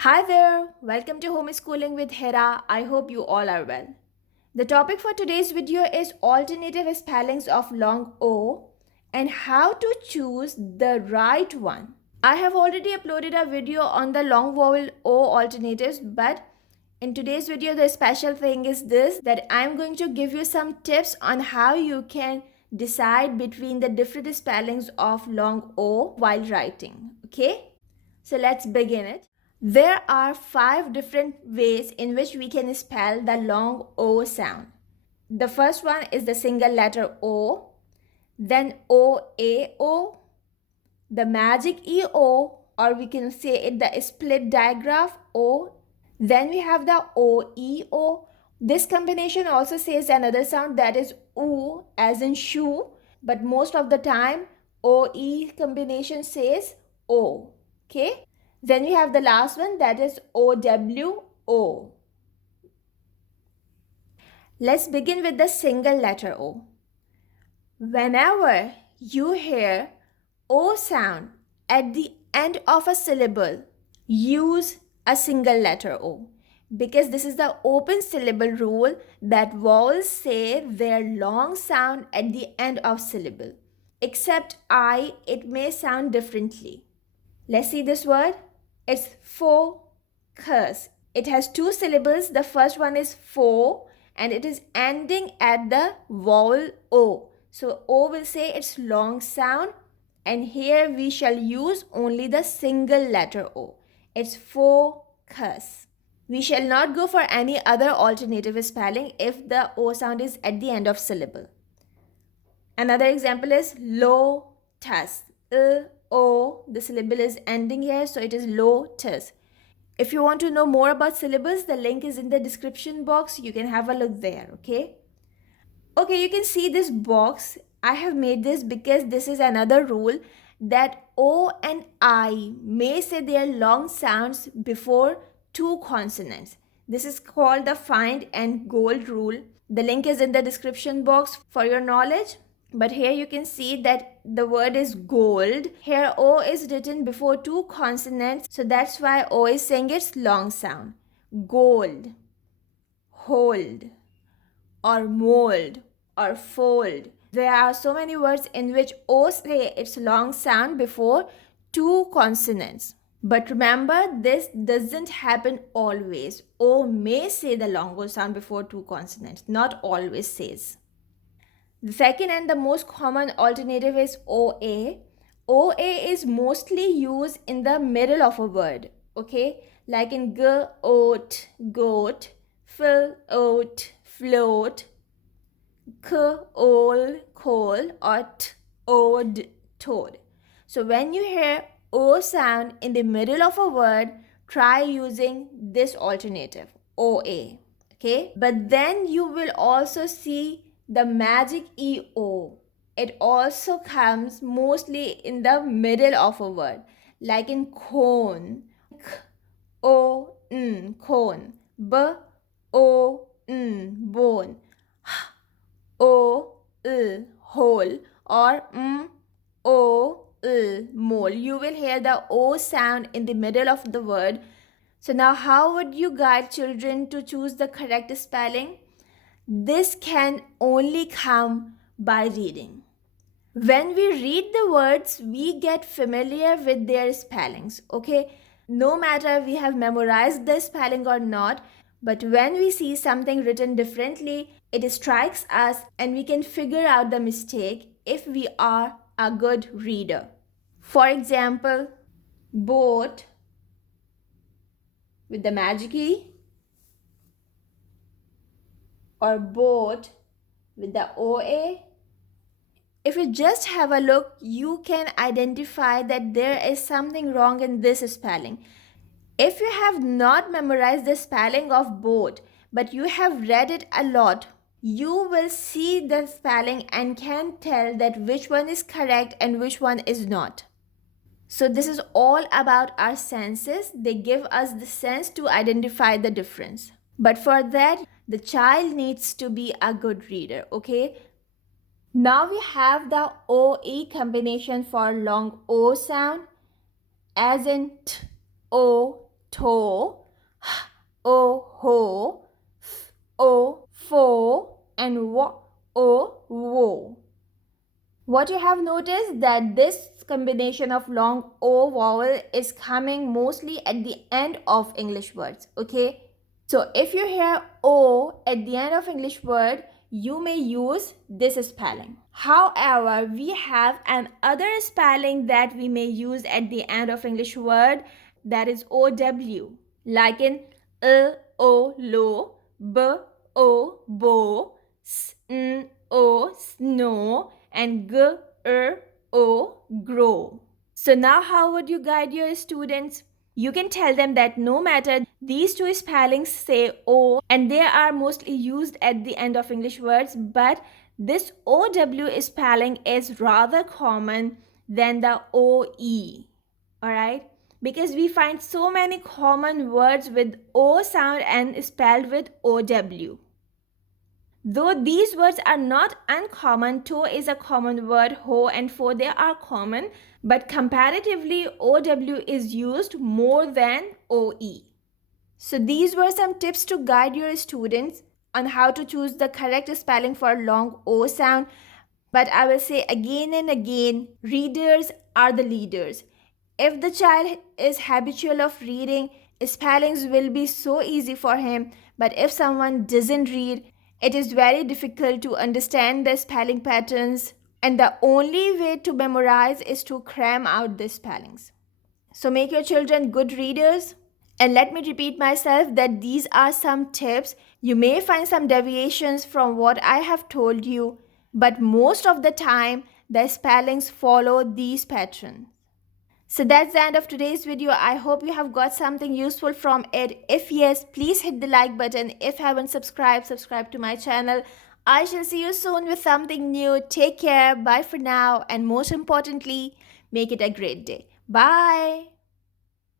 Hi there, welcome to Homeschooling with Hira. I hope you all are well. The topic for today's video is alternative spellings of long O and how to choose the right one. I have already uploaded a video on the long vowel O alternatives, but in today's video, the special thing is this that I'm going to give you some tips on how you can decide between the different spellings of long O while writing. Okay, so let's begin it. There are 5 different ways in which we can spell the long O sound. The first one is the single letter O, then O-A-O, the magic E-O, or we can say it the split digraph O. Then we have the O-E-O. This combination also says another sound that is U as in shoe, but most of the time O-E combination says O. Okay. Then we have the last one that is O-W-O. Let's begin with the single letter O. Whenever you hear O sound at the end of a syllable, use a single letter O, because this is the open syllable rule that vowels say their long sound at the end of syllable. Except I, it may sound differently. Let's see this word. It's focus. It has 2 syllables. The first one is fo and it is ending at the vowel O. So O will say its long sound, and here we shall use only the single letter O. It's focus. We shall not go for any other alternative spelling if the O sound is at the end of syllable. Another example is lotus. O, the syllable is ending here, so it is lotus. If you want to know more about syllables, the link is in the description box. You can have a look there, okay? Okay, you can see this box. I have made this because this is another rule that O and I may say their long sounds before 2 consonants. This is called the find and gold rule. The link is in the description box for your knowledge. But here you can see that the word is gold. Here O is written before 2 consonants. So that's why O is saying its long sound. Gold, hold, or mold, or fold. There are so many words in which O say its long sound before 2 consonants. But remember, this doesn't happen always. O may say the long O sound before 2 consonants, not always says. The second and the most common alternative is OA. OA is mostly used in the middle of a word, okay? Like in oat, goat, fill, oat, float, ol, coal, or ode, toad. So when you hear O sound in the middle of a word, try using this alternative, OA, okay? But then you will also see the magic EO. It also comes mostly in the middle of a word, like in cone, k-o-n, cone, b-o-n, bone, h-o-l, hole, or m-o-l, mole. You will hear the O sound in the middle of the word. So now how would you guide children to choose the correct spelling? This can only come by reading. When we read the words, we get familiar with their spellings, okay? No matter we have memorized the spelling or not, but when we see something written differently, it strikes us and we can figure out the mistake if we are a good reader. For example, boat with the magic E, or boat with the OA. If you just have a look, you can identify that there is something wrong in this spelling. If you have not memorized the spelling of boat, but you have read it a lot, you will see the spelling and can tell that which one is correct and which one is not. So this is all about our senses. They give us the sense to identify the difference. But for that, the child needs to be a good reader, okay? Now we have the OE combination for long O sound, as in t, o, to, h, o, ho, f, o, fo, and wo, o, wo. What you have noticed that this combination of long O vowel is coming mostly at the end of English words, okay? So if you hear O at the end of English word, you may use this spelling. However, we have another spelling that we may use at the end of English word, that is OW, like in o, lo, b, o, bo, s, n, o, snow, and g, o, grow. So now how would you guide your students? You can tell them that no matter these two spellings say O and they are mostly used at the end of English words, but this OW spelling is rather common than the OE. Alright? Because we find so many common words with O sound and spelled with OW. Though these words are not uncommon, to is a common word, ho and fo, they are common, but comparatively OW is used more than OE. So these were some tips to guide your students on how to choose the correct spelling for long O sound. But I will say again and again, readers are the leaders. If the child is habitual of reading, spellings will be so easy for him. But if someone doesn't read, it is very difficult to understand the spelling patterns, and the only way to memorize is to cram out the spellings. So make your children good readers. And let me repeat myself that these are some tips. You may find some deviations from what I have told you, but most of the time the spellings follow these patterns. So that's the end of today's video. I hope you have got something useful from it. If yes, please hit the like button. If you haven't subscribed, subscribe to my channel. I shall see you soon with something new. Take care. Bye for now. And most importantly, make it a great day. Bye.